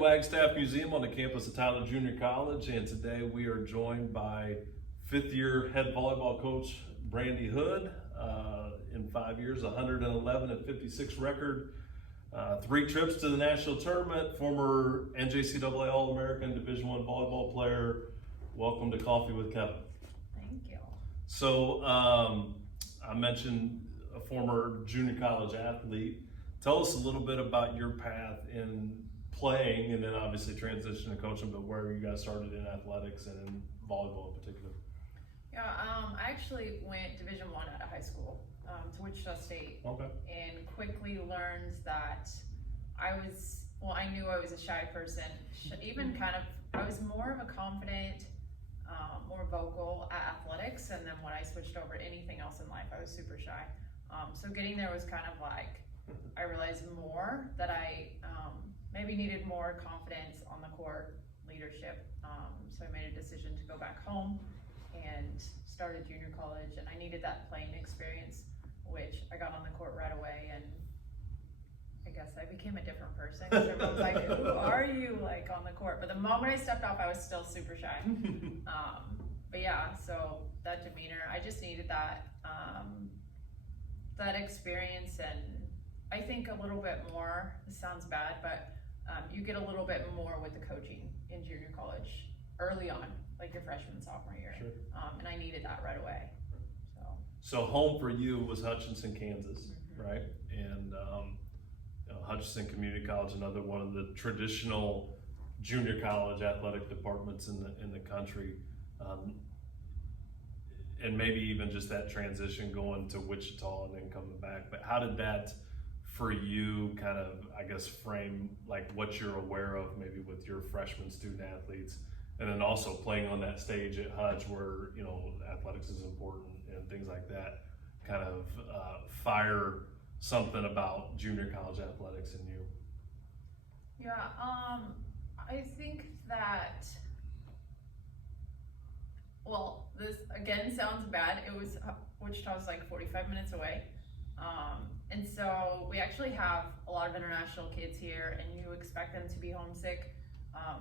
Wagstaff Museum on the campus of Tyler Junior College, and today we are joined by fifth-year head volleyball coach Brandi Hood. In 5 years, 111 and 56 record, 3 trips to the national tournament, former NJCAA All-American Division I volleyball player. Welcome to Coffee with Kevin. Thank you. So I mentioned a former junior college athlete. Tell us a little bit about your path in playing and then obviously transition to coaching, but where you guys started in athletics and in volleyball in particular. Yeah, I actually went Division I out of high school to Wichita State. Okay. And quickly learned that I knew I was a shy person. I was more of a confident, more vocal at athletics, and then when I switched over to anything else in life, I was super shy. So getting there was kind of like, I realized more that I maybe needed more confidence on the court, leadership. So I made a decision to go back home and started junior college, and I needed that playing experience, which I got on the court right away, and I guess I became a different person because everyone was like, who are you, like, on the court? But the moment I stepped off, I was still super shy. But yeah, so that demeanor, I just needed that that experience, and I think a little bit more, this sounds bad, but you get a little bit more with the coaching in junior college early on, like your freshman, sophomore year. Sure. And I needed that right away. So home for you was Hutchinson, Kansas, right? And Hutchinson Community College, another one of the traditional junior college athletic departments in the country. And maybe even just that transition going to Wichita and then coming back. But how did that, for you, kind of, I guess, frame like what you're aware of maybe with your freshman student athletes, and then also playing on that stage at Hutch where, you know, athletics is important and things like that, kind of fire something about junior college athletics in you? Yeah, I think that, well, this again sounds bad. Wichita was like 45 minutes away. And so we actually have a lot of international kids here, and you expect them to be homesick,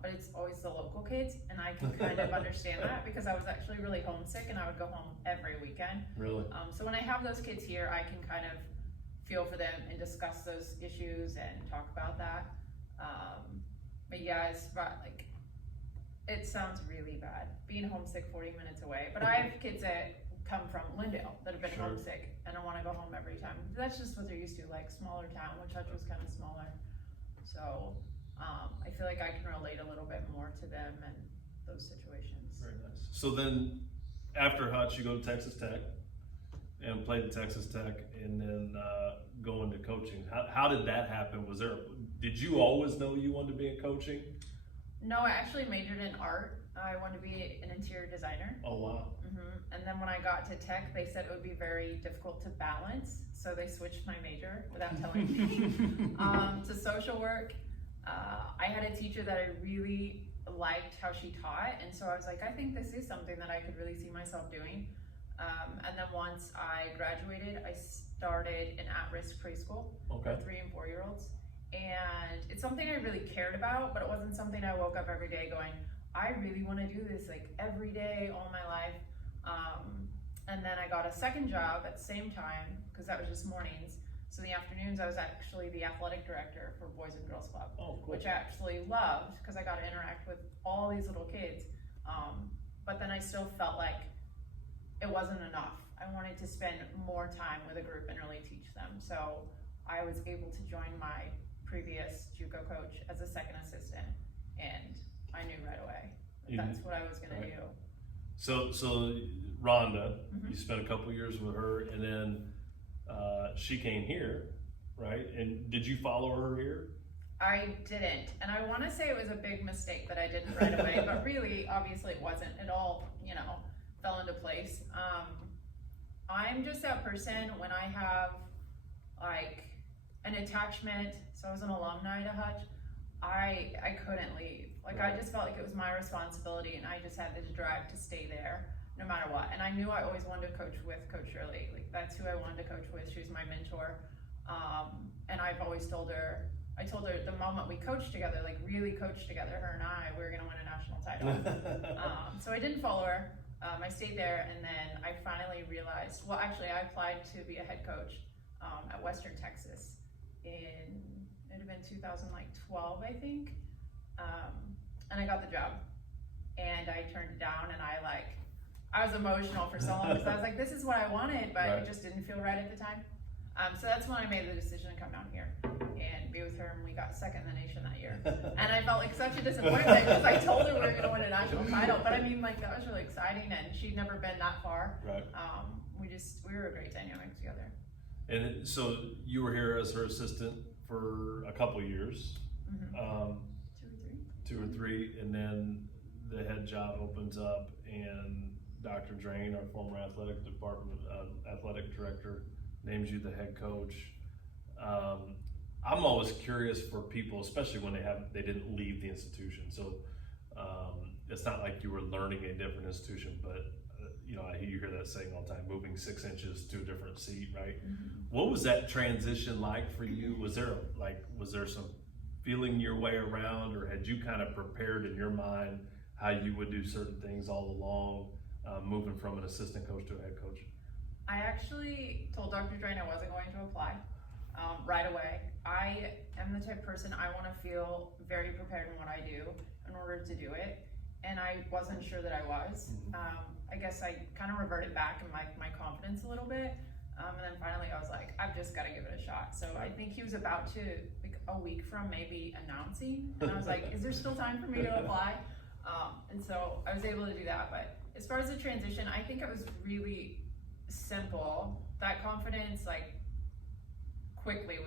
but it's always the local kids, and I can kind of understand that because I was actually really homesick and I would go home every weekend. Really? So when I have those kids here, I can kind of feel for them and discuss those issues and talk about that. But yeah, like, it sounds really bad being homesick 40 minutes away, but I have kids that come from Lindale that have been Sure. homesick and don't want to go home every time. That's just what they're used to, like smaller town, which Hutch was kind of smaller. So I feel like I can relate a little bit more to them and those situations. Very nice. So then after Hutch, you go to Texas Tech and played at Texas Tech, and then go into coaching. How did that happen? Did you always know you wanted to be in coaching? No, I actually majored in art. I wanted to be an interior designer. Oh, wow. And then when I got to Tech, they said it would be very difficult to balance, so they switched my major without telling me to social work. I had a teacher that I really liked how she taught, and so I was like, I think this is something that I could really see myself doing. And then once I graduated, I started an at-risk preschool for 3 and 4 year olds. And it's something I really cared about, but it wasn't something I woke up every day going, I really want to do this like every day, all my life. And then I got a second job at the same time, because that was just mornings. So in the afternoons, I was actually the athletic director for Boys and Girls Club, which I actually loved because I got to interact with all these little kids. But then I still felt like it wasn't enough. I wanted to spend more time with a group and really teach them. So I was able to join my previous JUCO coach as a second assistant, and I knew right away that's what I was gonna do. So Rhonda, you spent a couple years with her, and then she came here, right? And did you follow her here? I didn't, and I want to say it was a big mistake that I didn't right away, but really, obviously it wasn't. It all, fell into place. I'm just that person when I have like an attachment, so I was an alumni to Hutch, I couldn't leave. Like, I just felt like it was my responsibility, and I just had this drive to stay there no matter what. And I knew I always wanted to coach with Coach Shirley. Like, that's who I wanted to coach with. She was my mentor. And I've always told her, I told her the moment we coached together, like really coached together, her and I, we were gonna win a national title. So I didn't follow her. I stayed there, and then I finally realized, well, actually I applied to be a head coach at Western Texas in, it had been 2012, I think. And I got the job, and I turned it down, and I was emotional for so long, because I was like, this is what I wanted, but Right. it just didn't feel right at the time. So that's when I made the decision to come down here and be with her, and we got second in the nation that year. And I felt like such a disappointment, because I told her we were gonna win a national title, but I mean, like, that was really exciting, and she'd never been that far. Right. We were a great dynamic together. And so you were here as her assistant for a couple years. Mm-hmm. 2 or 3, and then the head job opens up, and Dr. Drain, our former athletic director, names you the head coach. I'm always curious for people, especially when they didn't leave the institution. So it's not like you were learning a different institution, but you hear that saying all the time, moving 6 inches to a different seat, right? Mm-hmm. What was that transition like for you? Was there some feeling your way around, or had you kind of prepared in your mind how you would do certain things all along, moving from an assistant coach to a head coach? I actually told Dr. Drain I wasn't going to apply right away. I am the type of person, I want to feel very prepared in what I do in order to do it, and I wasn't sure that I was. I guess I kind of reverted back in my confidence a little bit, and then finally I was like, I've just got to give it a shot. So I think he was about to, like a week from maybe announcing, and I was like, is there still time for me to apply? And so I was able to do that. But as far as the transition, I think it was really simple. That confidence, like, quickly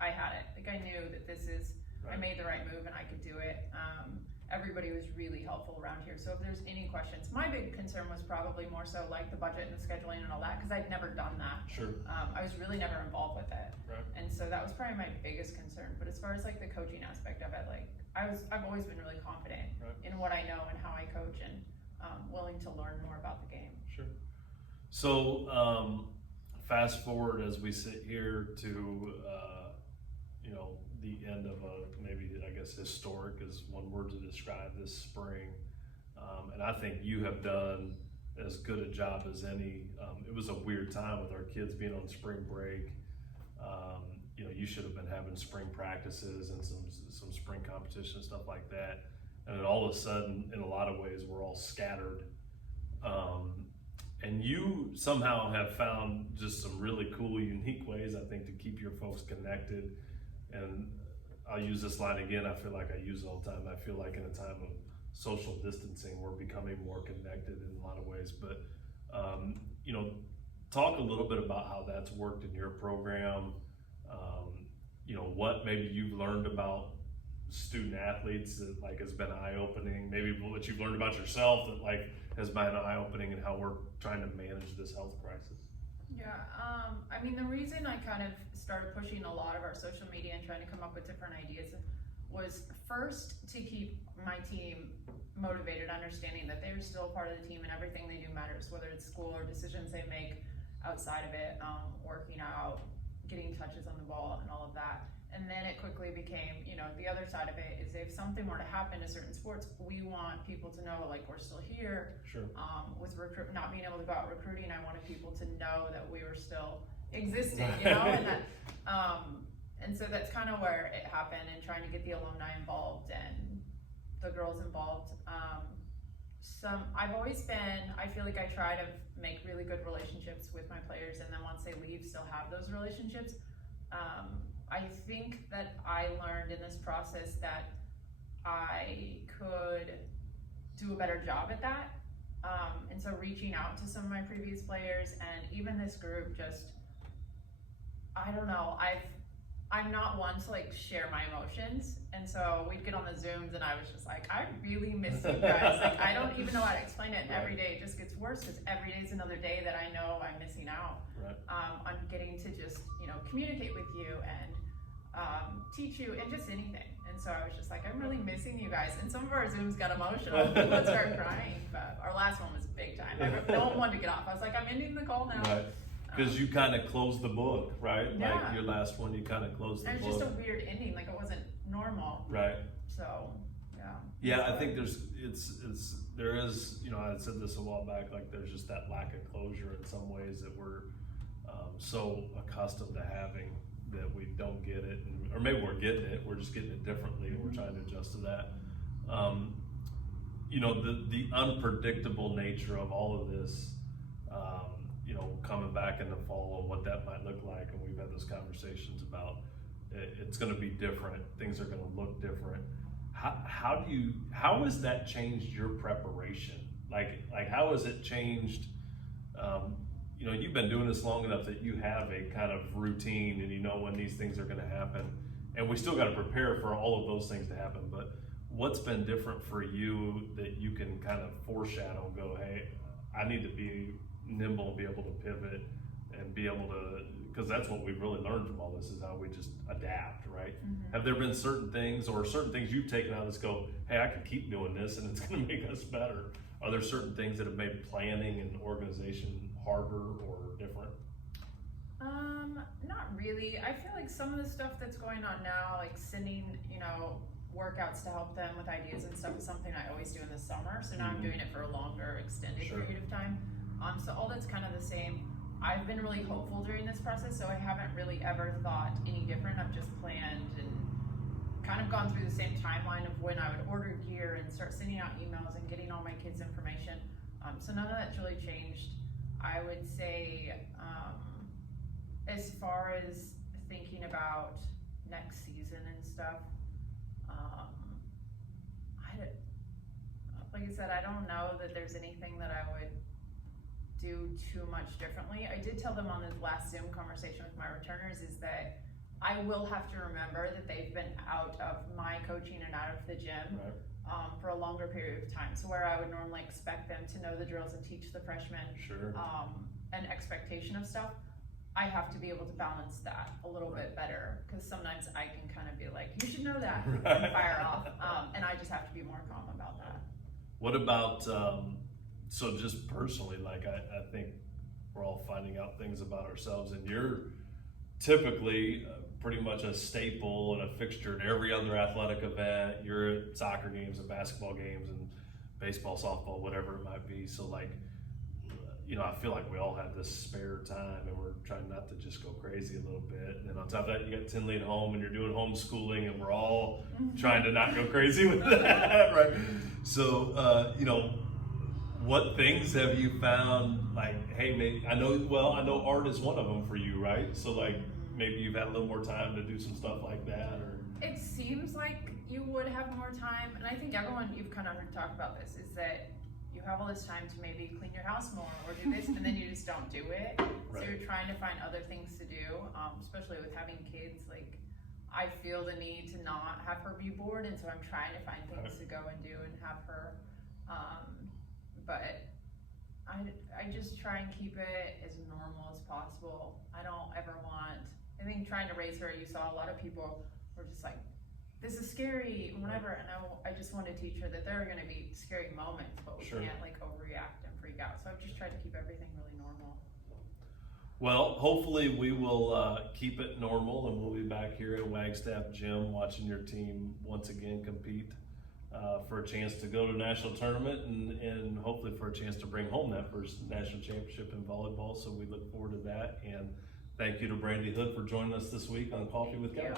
I had it. Like, I knew that I made the right move and I could do it. Everybody was really helpful around here. So if there's any questions, my big concern was probably more so like the budget and the scheduling and all that, because I'd never done that. Sure. I was really never involved with it. Right. And so that was probably my biggest concern. But as far as like the coaching aspect of it, like I've always been really confident in what I know and how I coach, and willing to learn more about the game. Sure. So fast forward as we sit here to the end of maybe I guess historic is one word to describe this spring, and I think you have done as good a job as any. It was a weird time with our kids being on spring break. You should have been having spring practices and some spring competition, stuff like that, and then all of a sudden, in a lot of ways, we're all scattered. And you somehow have found just some really cool, unique ways, I think, to keep your folks connected. And I'll use this line again, I feel like I use it all the time. I feel like in a time of social distancing, we're becoming more connected in a lot of ways. But, talk a little bit about how that's worked in your program. What maybe you've learned about student athletes that has been eye-opening, maybe what you've learned about yourself that has been eye-opening, and how we're trying to manage this health crisis. Yeah, I mean, the reason I kind of started pushing a lot of our social media and trying to come up with different ideas was first to keep my team motivated, understanding that they're still part of the team and everything they do matters, whether it's school or decisions they make outside of it, working out, getting touches on the ball and all of that. And then it quickly became, the other side of it is if something were to happen to certain sports, we want people to know we're still here. Sure. With not being able to go out recruiting, I wanted people to know that we were still existing, and that, and so that's kind of where it happened, and trying to get the alumni involved and the girls involved. I feel like I try to make really good relationships with my players, and then once they leave, still have those relationships. I think that I learned in this process that I could do a better job at that. And so reaching out to some of my previous players and even this group, I don't know, I'm not one to share my emotions. And so we'd get on the Zooms and I was just like, I really miss you guys. I don't even know how to explain it. And every day it just gets worse, because every day is another day that I know I'm missing out on getting to just, communicate with you and teach you and just anything. And so I was just like, I'm really missing you guys. And some of our Zooms got emotional. People would start crying, but our last one was big time. No one wanted to get off. I was like, I'm ending the call now. Right. Cause you kind of closed the book, right? Yeah. Like your last one, you kind of closed the And book. it's just a weird ending, like it wasn't normal, Right. so, yeah. Yeah, I think there is, you know, I said this a while back, like there's just that lack of closure in some ways that we're so accustomed to having that we don't get it, or maybe we're getting it, we're just getting it differently and we're trying to adjust to that. You know, the unpredictable nature of all of this, you know, coming back in the fall and what that might look like, and we've had those conversations about it's gonna be different, things are gonna look different. How has that changed your preparation? Like how has it changed, you know, you've been doing this long enough that you have a kind of routine and you know when these things are gonna happen, and we still gotta prepare for all of those things to happen, but what's been different for you that you can kind of foreshadow and go, hey, I need to be nimble and be able to pivot and be able to, because that's what we've really learned from all this is how we just adapt, right? Have there been certain things you've taken out that go, hey, I can keep doing this and it's gonna make us better? Are there certain things that have made planning and organization harder or different? Not really. I feel like some of the stuff that's going on now, like sending, you know, workouts to help them with ideas and stuff is something I always do in the summer. So now I'm doing it for a longer extended period of time. So all that's kind of the same. I've been really hopeful during this process, so I haven't really ever thought any different. I've just planned and kind of gone through the same timeline of when I would order gear and start sending out emails and getting all my kids' information. So none of that's really changed. I would say, as far as thinking about next season and stuff, like I said, I don't know that there's anything that I would do too much differently. I did tell them on the last Zoom conversation with my returners is that I will have to remember that they've been out of my coaching and out of the gym for a longer period of time. So where I would normally expect them to know the drills and teach the freshmen an expectation of stuff, I have to be able to balance that a little bit better, because sometimes I can kind of be like, you should know that, and fire off, and I just have to be more calm about that. What about, so just personally, like I think we're all finding out things about ourselves, and you're typically pretty much a staple and a fixture at every other athletic event. You're at soccer games and basketball games and baseball, softball, whatever it might be. So like, you know, I feel like we all have this spare time and we're trying not to just go crazy a little bit. And then on top of that, you got Tinley at home and you're doing homeschooling, and we're all trying to not go crazy with that, right? So, you know, what things have you found, like, hey, maybe, I know art is one of them for you, right? So like, maybe you've had a little more time to do some stuff like that, or? It seems like you would have more time, and I think everyone you've kind of heard talk about this is that you have all this time to maybe clean your house more or do this, and then you just don't do it. So you're trying to find other things to do, especially with having kids. Like, I feel the need to not have her be bored, and so I'm trying to find things to go and do and have her. But I just try and keep it as normal as possible. I don't ever want, I think trying to raise her, you saw a lot of people were just like, this is scary, whatever, and I just want to teach her that there are going to be scary moments, but we can't like overreact and freak out. So I've just tried to keep everything really normal. Well, hopefully we will keep it normal, and we'll be back here at Wagstaff Gym watching your team once again compete for a chance to go to a national tournament, and hopefully for a chance to bring home that first national championship in volleyball. So we look forward to that, and thank you to Brandi Hood for joining us this week on Coffee with Kevin.